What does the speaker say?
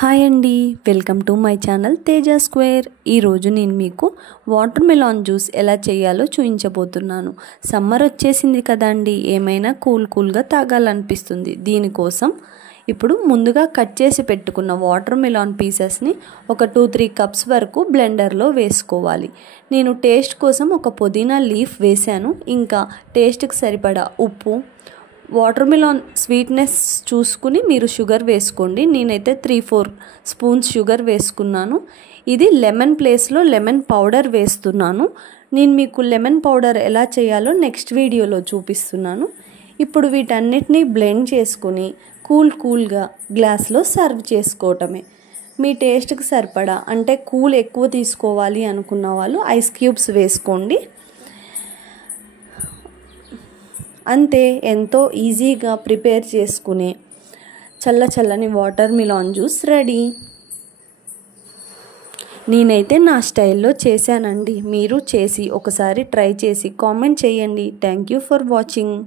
Hi అండి, welcome to my channel Teja square. ఈరోజు నేను మీకు వాటర్ మెలాన్ జ్యూస్ ఎలా చేయాలో చూపించబోతున్నాను. సమ్మర్ వచ్చేసింది కదండి, ఏమైనా కూల్గా తాగాలనిపిస్తుంది. దీనికోసం ఇప్పుడు ముందుగా కట్ చేసి పెట్టుకున్న వాటర్ మెలాన్ పీసెస్ని ఒక 2-3 కప్స్ వరకు బ్లెండర్లో వేసుకోవాలి. నేను టేస్ట్ కోసం ఒక పుదీనా లీఫ్ వేసాను. ఇంకా టేస్ట్కి సరిపడా ఉప్పు, వాటర్ మెలాన్ స్వీట్నెస్ చూసుకుని మీరు షుగర్ వేసుకోండి. నేనైతే 3-4 స్పూన్స్ షుగర్ వేసుకున్నాను. ఇది లెమన్ ప్లేస్లో లెమన్ పౌడర్ వేస్తున్నాను. నేను మీకు లెమన్ పౌడర్ ఎలా చేయాలో నెక్స్ట్ వీడియోలో చూపిస్తున్నాను. ఇప్పుడు వీటన్నిటిని బ్లెండ్ చేసుకుని కూల్గా గ్లాస్లో సర్వ్ చేసుకోవటమే. మీ టేస్ట్కి సరిపడా, అంటే కూల్ ఎక్కువ తీసుకోవాలి అనుకున్న వాళ్ళు ఐస్ క్యూబ్స్ వేసుకోండి. అంతే, ఎంతో ఈజీగా ప్రిపేర్ చేసుకునే చల్లని వాటర్ మెలాన్ జ్యూస్ రెడీ. నేనైతే నా స్టైల్లో చేశానండి. మీరు చేసి ఒకసారి ట్రై చేసి కామెంట్ చేయండి. Thank you for watching.